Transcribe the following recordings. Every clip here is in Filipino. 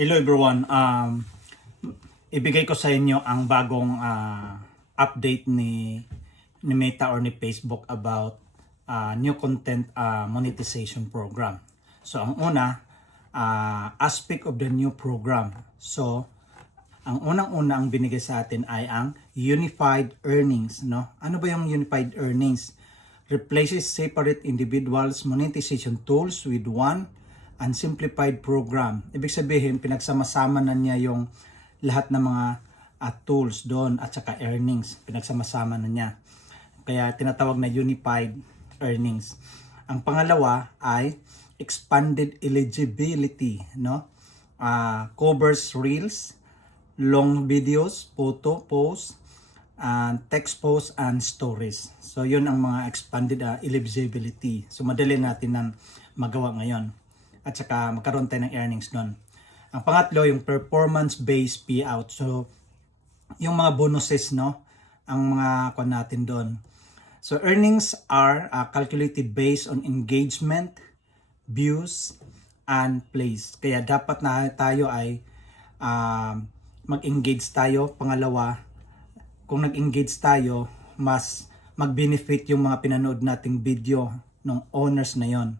Hello everyone. Ibigay ko sa inyo ang bagong update ni Meta or ni Facebook about new content monetization program. So ang una, aspect of the new program. So ang unang-una ang binigay sa atin ay ang unified earnings, no? Ano ba yung unified earnings? Replaces separate individuals monetization tools with one and simplified program. Ibig sabihin, pinagsama-sama na niya yung lahat ng mga tools doon at saka earnings. Pinagsama-sama na niya. Kaya tinatawag na unified earnings. Ang pangalawa ay expanded eligibility, no? Covers reels, long videos, photo posts, text posts, and stories. So yun ang mga expanded eligibility. So madali natin na magawa ngayon. At saka magkaroon tayo ng earnings nun. Ang pangatlo, yung performance-based payout. So, yung mga bonuses, no? Ang mga kuha natin doon. So, earnings are calculated based on engagement, views, and plays. Kaya dapat na tayo ay mag-engage tayo. Pangalawa, kung nag-engage tayo, mas mag-benefit yung mga pinanood nating video ng owners na yon.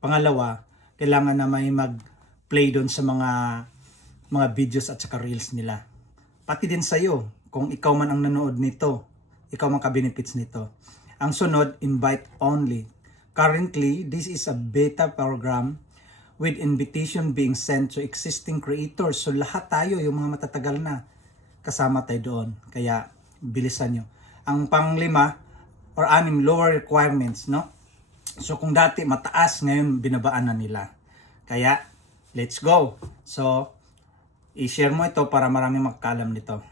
Pangalawa, kailangan na may mag-play doon sa mga videos at saka reels nila. Pati din sa iyo, kung ikaw man ang nanood nito, ikaw man ka-benefits nito. Ang sunod, invite only. Currently, this is a beta program with invitation being sent to existing creators. So lahat tayo, yung mga matatagal na, kasama tayo doon. Kaya bilisan nyo. Ang panglima, or anim, lower requirements, no? So kung dati mataas, ngayon binabaan na nila. Kaya, let's go. So, i-share mo ito para maraming makakalam nito.